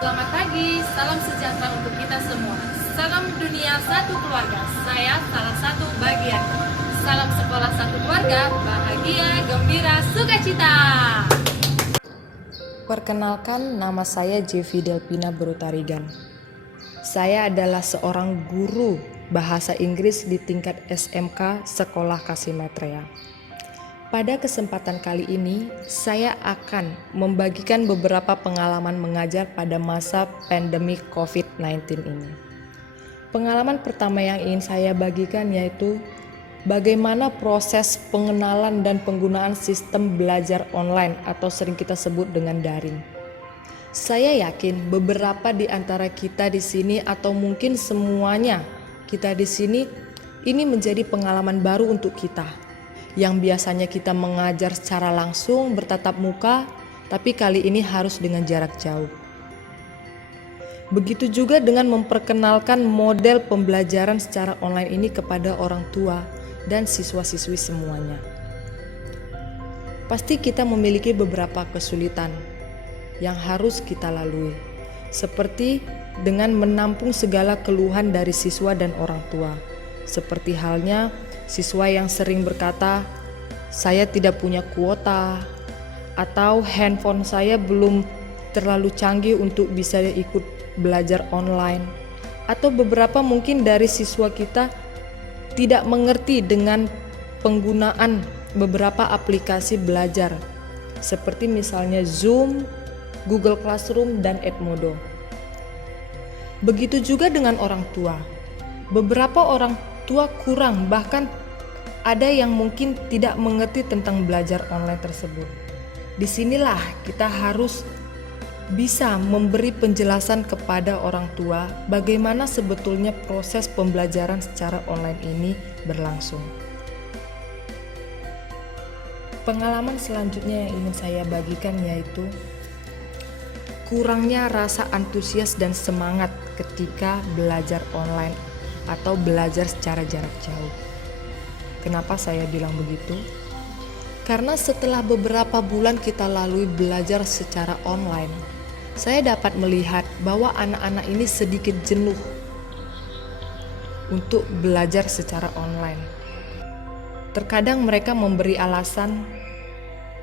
Selamat pagi, salam sejahtera untuk kita semua. Salam dunia satu keluarga, saya salah satu bagian. Salam sekolah satu keluarga, bahagia, gembira, sukacita. Perkenalkan, nama saya Jevi Delpina Brutarigan. Saya adalah seorang guru bahasa Inggris di tingkat SMK Sekolah Kasimatrea. Pada kesempatan kali ini, saya akan membagikan beberapa pengalaman mengajar pada masa pandemi COVID-19 ini. Pengalaman pertama yang ingin saya bagikan yaitu bagaimana proses pengenalan dan penggunaan sistem belajar online atau sering kita sebut dengan daring. Saya yakin beberapa di antara kita di sini atau mungkin semuanya kita di sini ini menjadi pengalaman baru untuk kita. Yang biasanya kita mengajar secara langsung bertatap muka, tapi kali ini harus dengan jarak jauh. Begitu juga dengan memperkenalkan model pembelajaran secara online ini kepada orang tua dan siswa-siswi semuanya. Pasti kita memiliki beberapa kesulitan yang harus kita lalui, seperti dengan menampung segala keluhan dari siswa dan orang tua. Seperti halnya siswa yang sering berkata, "Saya tidak punya kuota," atau "handphone saya belum terlalu canggih untuk bisa ikut belajar online," atau beberapa mungkin dari siswa kita tidak mengerti dengan penggunaan beberapa aplikasi belajar seperti misalnya Zoom, Google Classroom, dan Edmodo. Begitu juga dengan orang tua. Beberapa orang tua kurang, bahkan ada yang mungkin tidak mengerti tentang belajar online tersebut. Disinilah kita harus bisa memberi penjelasan kepada orang tua bagaimana sebetulnya proses pembelajaran secara online ini berlangsung. Pengalaman selanjutnya yang ingin saya bagikan yaitu kurangnya rasa antusias dan semangat ketika belajar online atau belajar secara jarak jauh. Kenapa saya bilang begitu? Karena setelah beberapa bulan kita lalui belajar secara online, saya dapat melihat bahwa anak-anak ini sedikit jenuh untuk belajar secara online. Terkadang mereka memberi alasan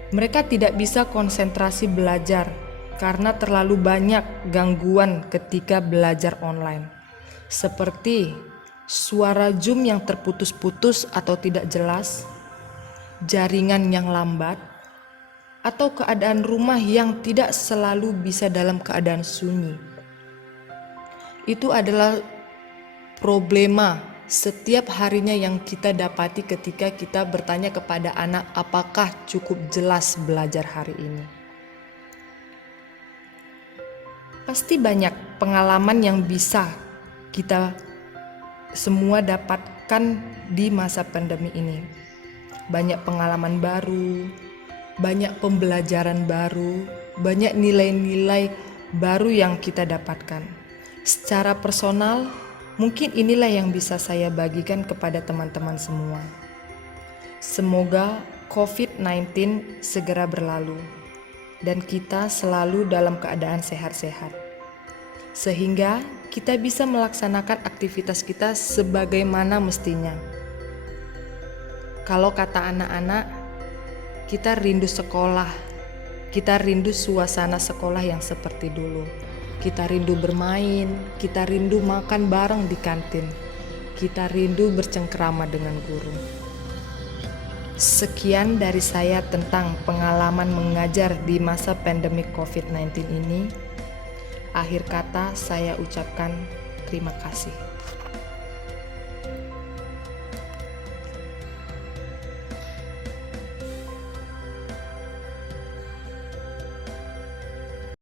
mereka tidak bisa konsentrasi belajar karena terlalu banyak gangguan ketika belajar online. Seperti suara Zoom yang terputus-putus atau tidak jelas, jaringan yang lambat, atau keadaan rumah yang tidak selalu bisa dalam keadaan sunyi. Itu adalah problema setiap harinya yang kita dapati ketika kita bertanya kepada anak apakah cukup jelas belajar hari ini. Pasti banyak pengalaman yang bisa kita semua dapatkan di masa pandemi ini. Banyak pengalaman baru, banyak pembelajaran baru, banyak nilai-nilai baru yang kita dapatkan. Secara personal, mungkin inilah yang bisa saya bagikan kepada teman-teman semua. Semoga COVID-19 segera berlalu dan kita selalu dalam keadaan sehat-sehat, sehingga kita bisa melaksanakan aktivitas kita sebagaimana mestinya. Kalau kata anak-anak, kita rindu sekolah, kita rindu suasana sekolah yang seperti dulu. Kita rindu bermain, kita rindu makan bareng di kantin, kita rindu bercengkrama dengan guru. Sekian dari saya tentang pengalaman mengajar di masa pandemi COVID-19 ini. Akhir kata saya ucapkan terima kasih.